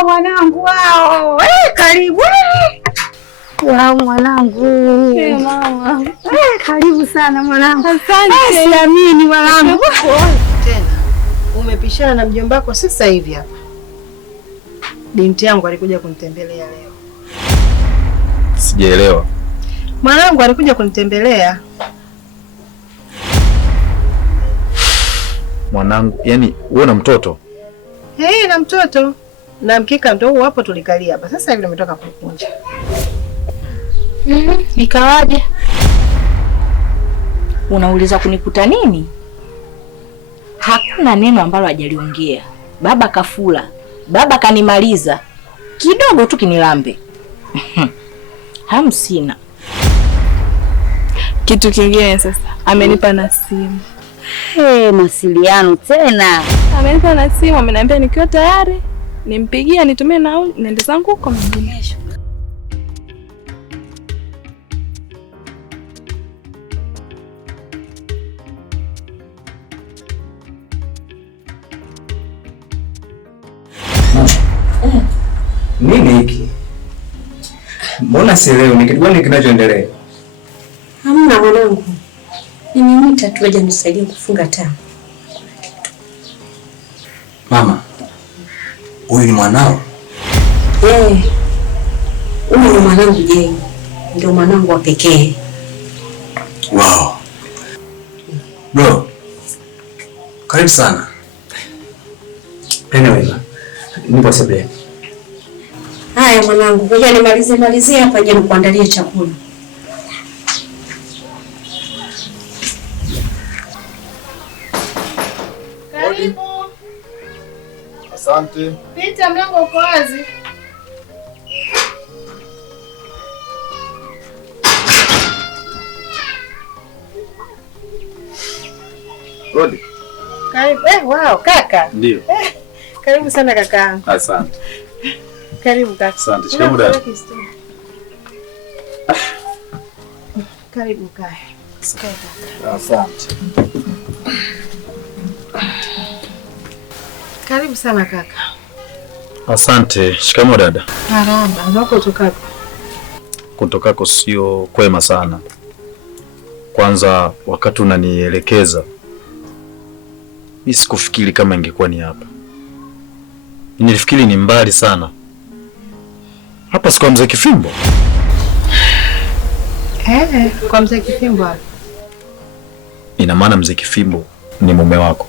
Wao mwanangu wao. Karibu. Wao mwanangu. Mama. Karibu sana mwanangu. Asante. Siamini mwanangu. Tena umepishana na mjomba wako sasa hivi hapa. Binti yangu alikuja kunitembelea leo. Sijaelewa. Mwanangu alikuja kunitembelea. Mwanangu, yani wewe na mtoto? Na mtoto. Na mkika ndio huo hapo tulikalia hapa. Sasa hivi nimetoka kukunja. Nikawaje? Unauliza kunikuta nini? Hakuna neno ambalo hajaliongea. Baba kafula. Baba kanimaliza. Kidogo tu kinilambe. Hamsina. Kitu kingine sasa, amenipa na simu. Mawasiliano tena. Amenipa na simu, ameniambia nikiwa tayari nimpigie nitumie nauli niende zangu huko mjini. Nini hiki? Mbona sielewi ni kitu gani kinachoendelea? Hamna mwanangu. Nimemwita tu aje nisaidie kufunga taa. Mama, huyu ni mwanao? Huyu ni mwanangu Jane. Ndio mwanangu wa pekee. Wow. Bro, karibu sana. Anyway, nipo sebuleni. Haya mwanangu, ngoja nimalizie hapa je nikuandalie chakula. Karibu. Asante. Pita, mlango uko wazi. Rodi. Karibu. Wow, kaka. Ndio. Karibu sana kaka. Asante. Karibu kaka. Asante. Shikamoo dada. Karibu kae. Sikae kaka. Asante. Karibu sana kaka. Asante. Shikamoo dada. Marahaba. Unako kutoka? Kutokako sio kwema sana. Kwanza wakati unanielekeza mimi sikufikiri kama ingekuwa ni hapa. Nilifikiri ni mbali sana. Hapa si kwa mzee Kifimbo? Kwa mzee Kifimbo hapa. Ina maana mzee Kifimbo ni mume wako?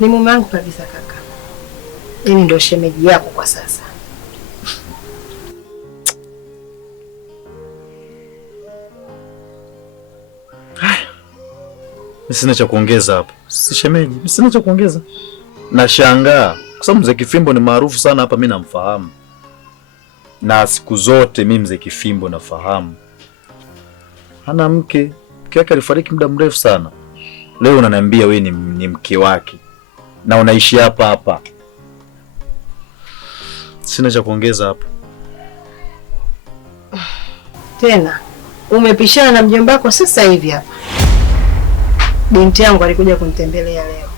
Ni mume wangu kabisa kaka. Mimi ndio shemeji yako kwa sasa. Sina cha kuongeza hapa. Si shemeji, sina cha kuongeza. Nashangaa kwa sababu mzee Kifimbo ni maarufu sana hapa, mimi namfahamu. Na siku zote mimi mzee Kifimbo nafahamu. Hana mke, mke wake alifariki muda mrefu sana. Leo unaniambia wewe ni mke wake na unaishi hapa hapa. Sina cha kuongeza hapa. Tena umepishana na mjomba wako sasa hivi hapa. Binti yangu alikuja kunitembelea leo.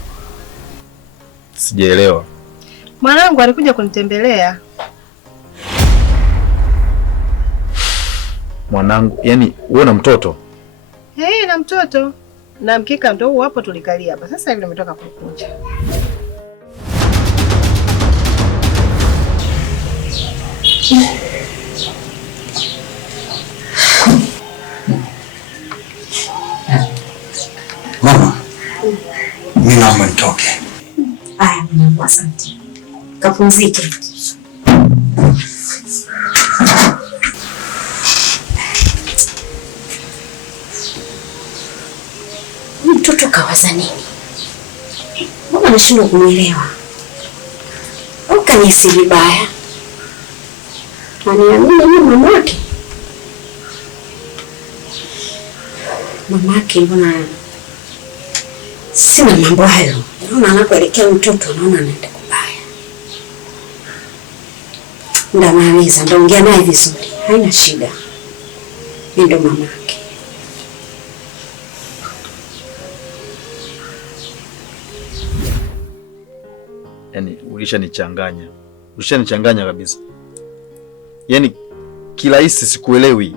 Sijaelewa. Mwanangu alikuja kunitembelea. Mwanangu, yani wewe na mtoto? Na mtoto. Na mkika ndio huo hapo tulikalia hapa. Sasa hivi nimetoka kukunja. Mama, mimi naomba nitoke. Haya mwanangu, asante. Kapumzike. Mtoto kawaza nini? Mbona nashindwa kumuelewa? Au kanisi vibaya? Aniamini ni mamake. Mamake mbona sina mambo hayo. Naona anapoelekea mtoto naona anaenda kubaya. Ndamaliza, ndaongea naye vizuri. Haina shida. Mimi ndo mamake. Yani ulishanichanganya. Ushanichanganya kabisa. Yaani kirahisi sikuelewi.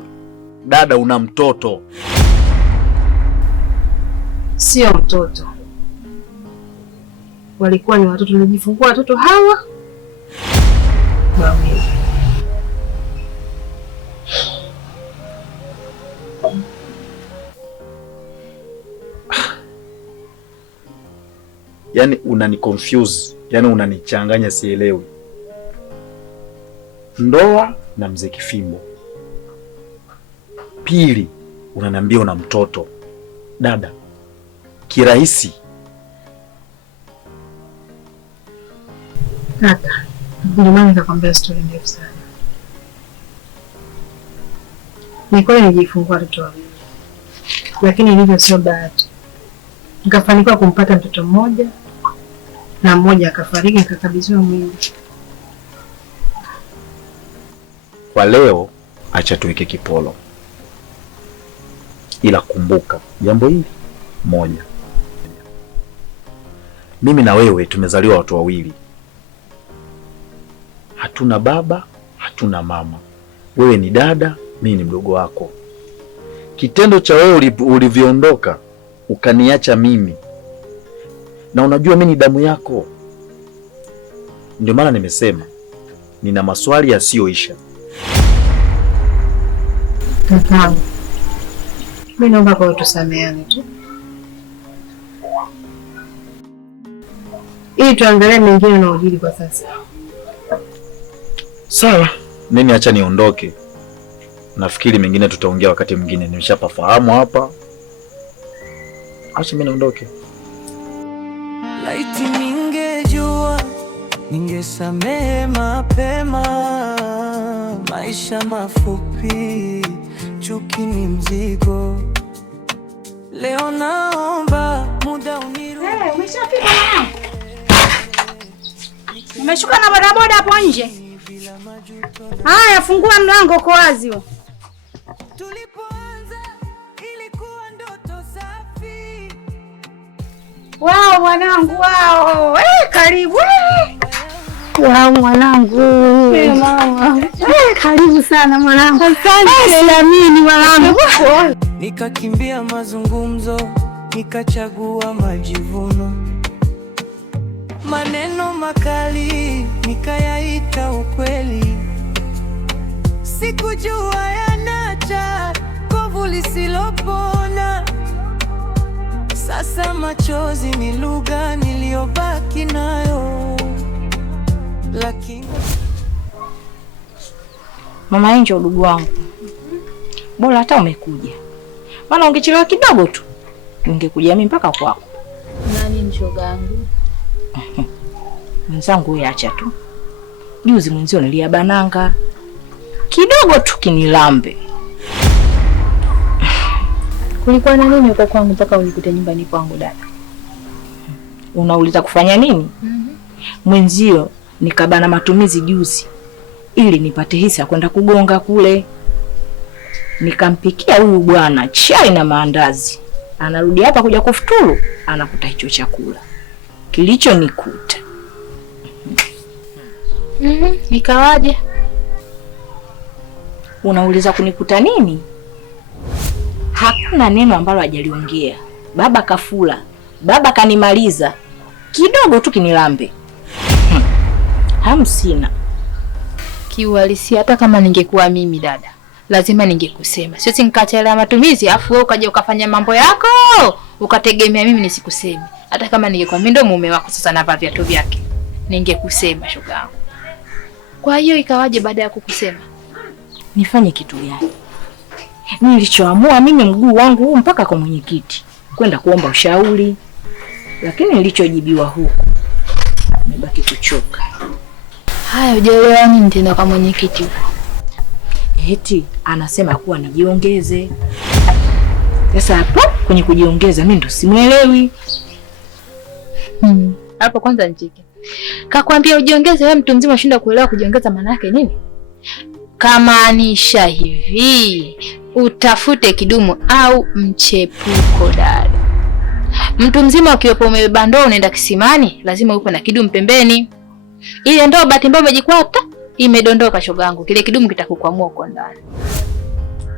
Dada, una mtoto. Sio mtoto. Walikuwa ni watoto, nilijifungua watoto hawa wawili. Yaani unani confuse, yaani unanichanganya, sielewi. Ndoa na mzee Kifimbo. Pili, unaniambia una mtoto. Dada, kirahisi. Kaka, ndio maana nikakwambia story ndefu sana. Ni kweli nijifungua watoto wawili, lakini ilivyo sio bahati. Nikafanikiwa kumpata mtoto mmoja na mmoja akafariki, nikakabidhiwa mwili. Kwa leo acha tuweke kipolo, ila kumbuka jambo hili moja, mimi na wewe tumezaliwa watu wawili, hatuna baba hatuna mama. Wewe ni dada, mimi ni mdogo wako. Kitendo cha wewe ulivyoondoka ukaniacha mimi, na unajua mimi ni damu yako, ndio maana nimesema nina maswali yasiyoisha. Kaka, mimi naomba kwa tusameane tu, ili tuangalie mengine yanayojiri kwa sasa. Sawa, mimi acha niondoke. Nafikiri mengine tutaongea wakati mwingine, nimeshapafahamu hapa. Acha mimi niondoke. Laiti ningejua, ningesamehe mapema. Maisha mafupi, chuki ni mzigo. Leo naomba muda uniruhusu. Hey, umeshafika mwanangu? Umeshuka na bodaboda hapo nje? Haya, fungua mlango, uko wazi huo. Tulipoanza ilikuwa ndoto safi. Wao mwanangu, wao. Karibu. Wao mwanangu. Mama. Karibu sana mwanangu. Asante. Naamini mwanangu. Nikakimbia mazungumzo, nikachagua majivuno. Maneno makali nikayaita ukweli. Sikujua yanacha kovu lisilopona. Sasa machozi ni lugha niliyobaki nayo. Lakini Mama Angel, ndugu wangu, bora hata umekuja, maana ungechelewa kidogo tu ningekuja mimi mpaka kwako. Nani mshoga wangu? Mwenzangu wewe acha tu. Juzi mwenzio nilia bananga kidogo tu kinilambe. Kulikuwa na nini huko kwangu mpaka unikute nyumbani kwangu dada? Unauliza kufanya nini? Mwenzio nikabana matumizi juzi ili nipate hisa ya kwenda kugonga kule. Nikampikia huyu bwana chai na maandazi. Anarudi hapa kuja kufuturu, anakuta hicho chakula. Kilicho nikuta. Ikawaje? Unauliza kunikuta nini? Hakuna neno ambalo hajaliongea. Baba kafula, baba kanimaliza kidogo tu kinilambe. Hamsina. Kiuhalisia hata kama ningekuwa mimi dada, lazima ningekusema. Siwezi nikachelewa matumizi afu wewe ukaja ukafanya mambo yako ukategemea mimi nisikuseme. Hata kama ningekuwa mimi ndo mume wako sasa navaa viatu vyake, ningekusema shoga yangu. Kwa hiyo ikawaje baada ya kukusema? Nifanye kitu gani? Nilichoamua mimi mguu wangu huu mpaka kwa mwenyekiti kwenda kuomba ushauri, lakini nilichojibiwa huko nimebaki kuchoka. Haya, hujaelewa nini tena kwa mwenyekiti huko? Eti anasema kuwa nijiongeze. Sasa hapo kwenye kujiongeza mimi ndo simuelewi. Hapo kwanza nchike. Kakwambia ujiongeze, wewe mtu mzima ushinda kuelewa kujiongeza maana yake nini? Kamaanisha hivi, utafute kidumu au mchepuko dada. Mtu mzima ukiwepo umebeba ndoo unaenda kisimani, lazima uwe na kidumu pembeni. Ile ndoo bahati mbaya imejikwata, imedondoka shogangu. Kile kidumu kitakukwamua huko ndani.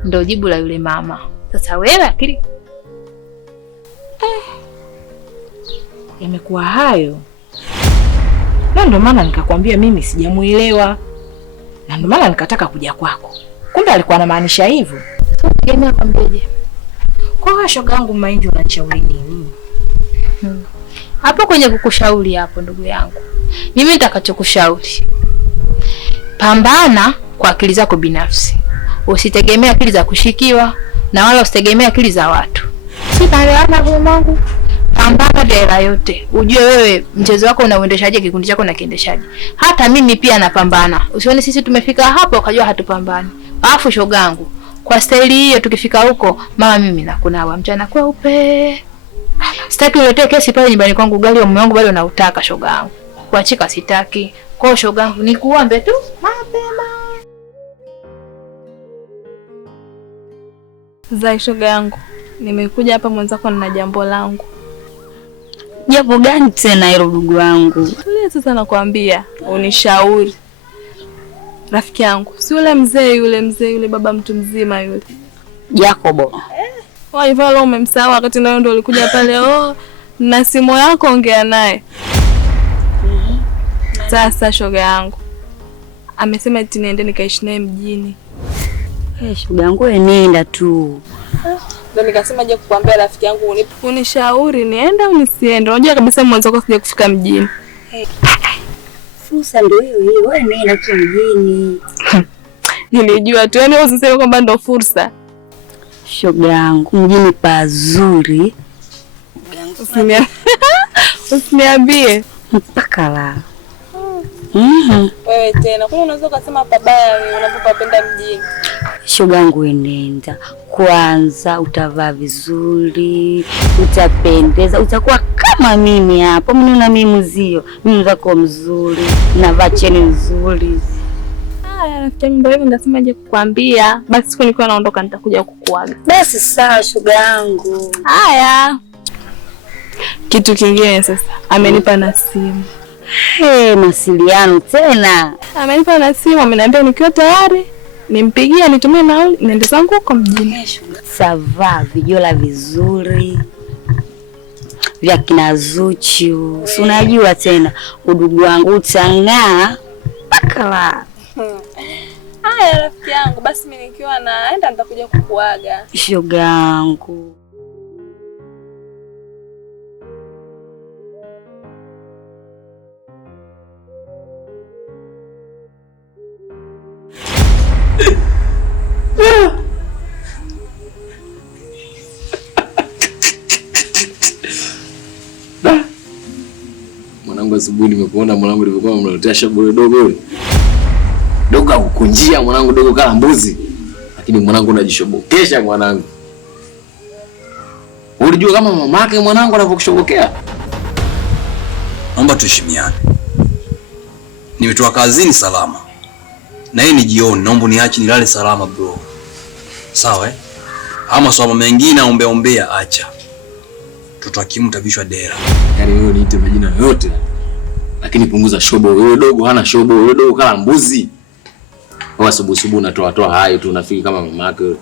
Ndio jibu la yule mama. Sasa wewe akili yamekuwa hayo. Na ndio maana nikakwambia mimi sijamuelewa. Na ndio maana nikataka kuja kwako. Kumbe alikuwa anamaanisha hivyo. Gemea kwambeje? Kwa hiyo shogangu Maingi unanishauri nini? Hapo kwenye kukushauri hapo ndugu yangu. Mimi nitakachokushauri. Pambana kwa akili zako binafsi. Usitegemea akili za kushikiwa na wala usitegemea akili za watu. Sitaelewana kwa Mungu. Pambana daira yote. Ujue wewe mchezo wako unauendeshaje, kikundi chako unakiendeshaje. Hata mimi pia napambana. Usione sisi tumefika hapo ukajua hatupambani. Alafu shogangu, kwa staili hiyo tukifika huko, mama mimi nakunawa mchana kweupe. Sitaki uletee kesi pale nyumbani kwangu, ugali wa mume wangu bado nautaka shogangu. Kuachika sitaki. Kwa shogangu nikuombe tu mapema. Zai shoga yangu, nimekuja hapa mwenzako na jambo langu. Jambo gani tena hilo ndugu wangu? Tulia sasa nakwambia, unishauri. Rafiki yangu, si yule mzee baba mtu mzima yule. Jacobo. Wewe leo umemsahau wakati ndio ulikuja pale. Na simu yako ongea naye. Sasa shoga yangu, amesema eti niende nikaishi naye mjini. Shoga yangu nenda tu. Ndio nikasema je kukuambia rafiki yangu unishauri niende au nisiende. Unajua kabisa mwanzo wako sija kufika mjini. Fursa ndio hiyo, wewe nenda tu mjini. Nilijua tu, yaani usiseme kwamba ndio fursa. Shoga yangu, mjini pazuri. Usiniambie mpaka la. Wewe tena, kwa unaweza kusema pabaya wewe unapopenda mjini. Shoga yangu nenda. Kwanza utavaa vizuri, utapendeza, utakuwa kama mimi hapa. Mniona mimi mzio, mimi zako mzuri, navaa cheni nzuri. Haya rafiki yangu, ndio hivyo ngasema je kukwambia. Basi siku nilikuwa naondoka nitakuja kukuaga. Basi sawa shoga yangu. Haya. Kitu kingine sasa, amenipa na simu. Masiliano tena. Amenipa na simu, ameniambia nikiwa tayari nimpigie nitumie nauli niende zangu huko mjini. Sava vijola vizuri vya kina Zuchu. Si unajua tena udugu wangu utang'aa mpaka la. Haya rafiki yangu, basi mimi nikiwa naenda nitakuja kukuaga. Shoga yangu. Mwanangu asubuhi nimekuona mwanangu nilikuwa mnaletea shabure dogo yule. Dogo akukunjia mwanangu, dogo kala mbuzi. Lakini mwanangu unajishobokesha mwanangu. Ulijua kama mamake mwanangu anavyokushobokea? Naomba tuheshimiane. Nimetoka kazini salama. Na hii ni jioni, naomba niache nilale salama bro. Sawa Ama swala mengine ombea acha. Mtoto akimu tabishwa dera. Yaani wewe niite majina yote. Lakini punguza shobo. Wewe dogo hana shobo, wewe dogo kala mbuzi. Wewe subu unatoa hayo tu unafiki kama mamake wewe.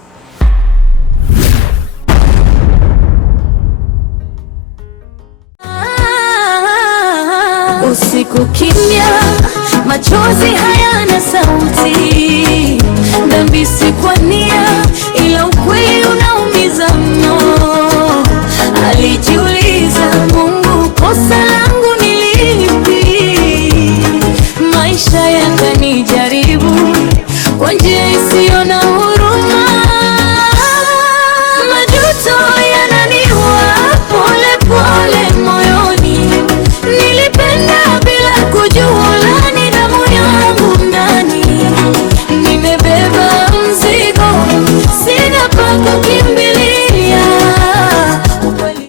Usiku kimya, machozi hayana sauti. Dhambi si kwa nia